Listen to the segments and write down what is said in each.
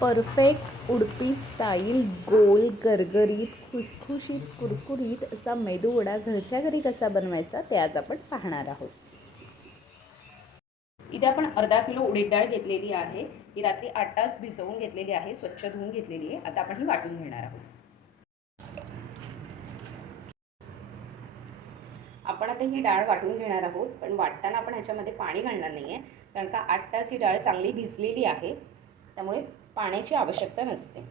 Perfect Udupi style गोल गरगरीत खुसखुशीत कुरकुरीत असा मेदूवडा घरच्या घरी कसा बनवायचा ते आज आपण पाहणार आहोत. इथे आपण अर्धा किलो उडीद डाळ घेतलेली आहे. ही रात्री आठ तास भिजवून घेतलेली आहे स्वच्छ धुवून घेतलेली आहे. आता आपण ही वाटून घेणार आहोत. आपण आता ही डाळ वाटून घेणार आहोत पण वाटताना आपण ह्याच्यामध्ये पाणी घालणार नाही आहे कारण का आठ तास ही डाळ चांगली भिजलेली आहे. त्यामुळे पाण्याची आवश्यकता नसते.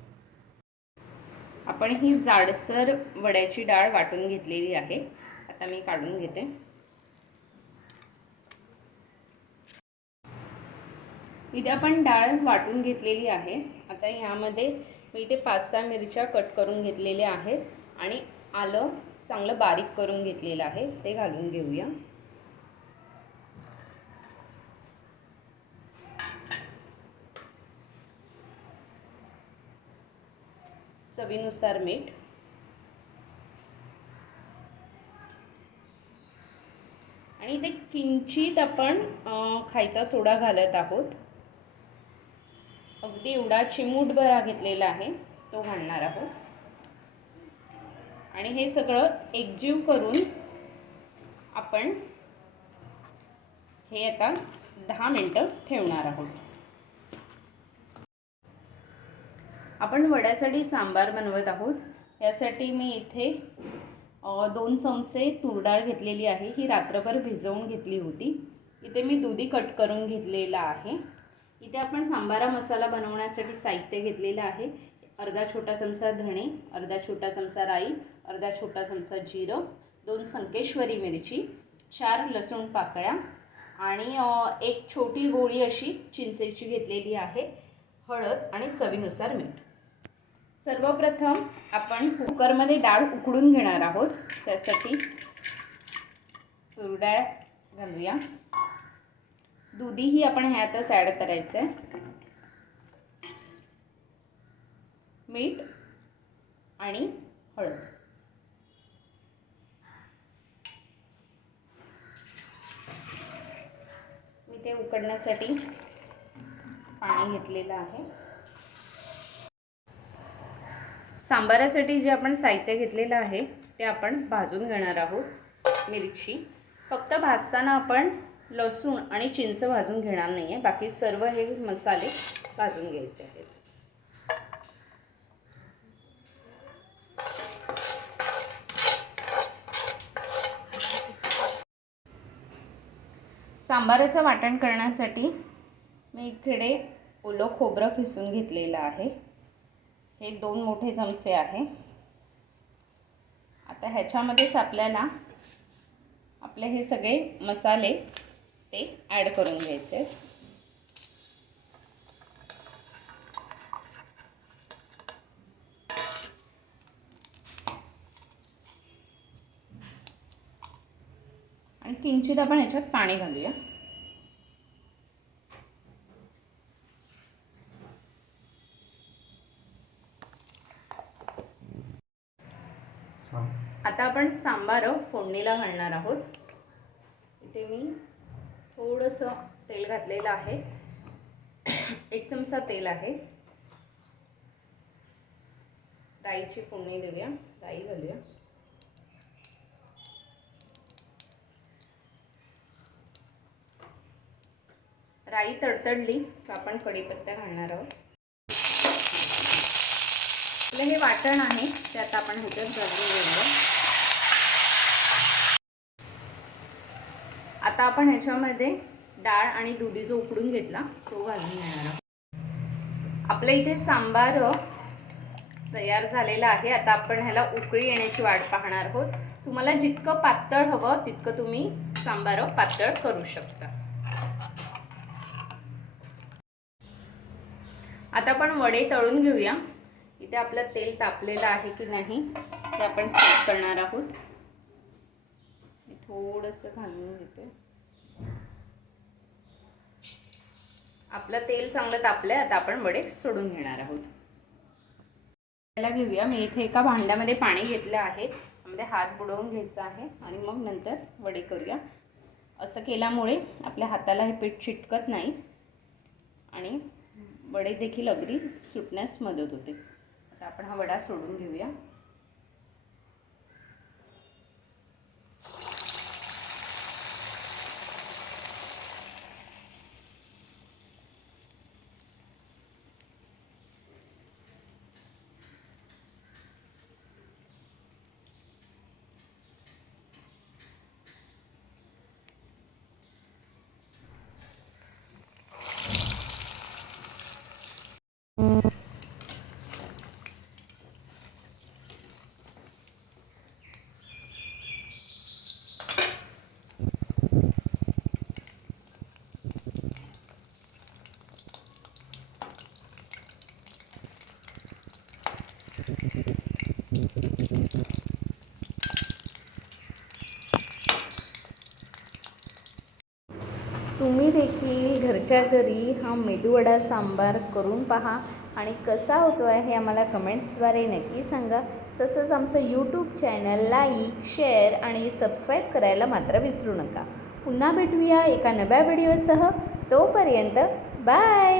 आपण ही जाडसर वड्याची डाळ वाटून घेतलेली आहे. आता मी काढून घेते. इथे आपण डाळ वाटून घेतलेली आहे. आता ह्यामध्ये मी इथे पाच सहा मिरच्या कट करून घेतलेल्या आहेत आणि आलं चांगलं बारीक करून घेतलेलं आहे. ते घालून घेऊया. चवीनुसार मीठ. आणि ते किंचित आपण खायचा सोडा घालत आहोत. अगदी एवढा चिमूटभरा घेतलेला आहे तो घालणार आहोत. आणि हे सगळं एकजीव करून आपण हे आता दहा मिनटं ठेवणार आहोत. आपण वड्यासाठी सांबार बनवत आहोत. यासाठी मी इथे दोन चमचे तुरडाळ घेतलेली आहे. ही रात्रभर भिजवून घेतली होती. इथे मी दुधी कट करून घेतलेला आहे. इथे आपण सांबारा मसाला बनवण्यासाठी साहित्य घेतलेलं आहे. अर्धा छोटा चमचा धणे अर्धा छोटा चमचा राई अर्धा छोटा चमचा जिरं दोन संकेश्वरी मिरची चार लसूण पाकळ्या आणि एक छोटी गोळी अशी चिंचेची घेतलेली आहे. हळद आणि चवीनुसार मीठ. सर्वप्रथम आपण कुकरमध्ये डाळ उकडून घेणार आहोत. त्यासाठी तूर डाळ घालूया. दुधीही आपण ह्यातच ॲड करायचं आहे मीठ आणि हळद. मी ते उकडण्यासाठी पाणी घेतलेलं आहे. सांबारासाठी जे आपण साहित्य घेतलेलं आहे ते आपण भाजून घेणार आहोत मिरची. फक्त भाजताना आपण लसूण आणि चिंच भाजून घेणार नाही आहे बाकी सर्व हे मसाले भाजून घ्यायचे आहेत. सांबाराचं वाटण करण्यासाठी मी इकडे ओलं खोबरं खिसून घेतलेलं आहे. हे दोन मोठे चमचे आहे. आता ह्याच्यामध्येच आपल्याला आपले हे सगळे मसाले ते ॲड करून घ्यायचे. आणि किंचित आपण ह्याच्यात पाणी घालूया. आता आपण सांबार फोडणीला घालणार आहोत. इथे मी थोडंसं तेल घातलेलं आहे. एक चमचा तेल आहे. राईची फोडणी देऊया. राई घालूया. राई तडतडली तर आपण कढीपत्ता घालणार आहोत. आपलं हे वाटण आहे ते आता आपण ह्याच्यात घालून घेऊया आता आपण ह्याच्यामध्ये डाळ आणि दुधी जो उकडून घेतला तो घालून येणार आपल्या इथे सांबार तयार झालेला आहे. आता आपण ह्याला उकळी येण्याची वाट पाहणार आहोत. तुम्हाला जितकं पातळ हवं तितकं तुम्ही सांबार पातळ करू शकता. आता आपण वडे तळून घेऊया. इथे आपलं तेल तापलेलं आहे की नाही ते आपण चेक करणार आहोत. थोडंसं घालून घेते. आपलं तेल चांगलं तापलंय आता आपण वडे सोडून घेणार आहोत. त्याला घेऊया. मी इथे एका भांड्यामध्ये पाणी घेतलं आहे. त्यामध्ये हात बुडवून घ्यायचा आहे आणि मग नंतर वडे करूया. असं केल्यामुळे आपल्या हाताला हे पीठ चिटकत नाही आणि वडे देखील अगदी सुटण्यास मदत होते. आता आपण हा वडा सोडून घेऊया. तुम्ही देखील घरच्या घरी हा मेदूवडा सांबार करून पहा आणि कसा होतो आहे हे आम्हाला कमेंट्सद्वारे नक्की सांगा. तसंच आमचं YouTube channel like share and subscribe करायला मात्र विसरू नका. पुन्हा भेटूया एका नव्या व्हिडिओसह तोपर्यंत बाय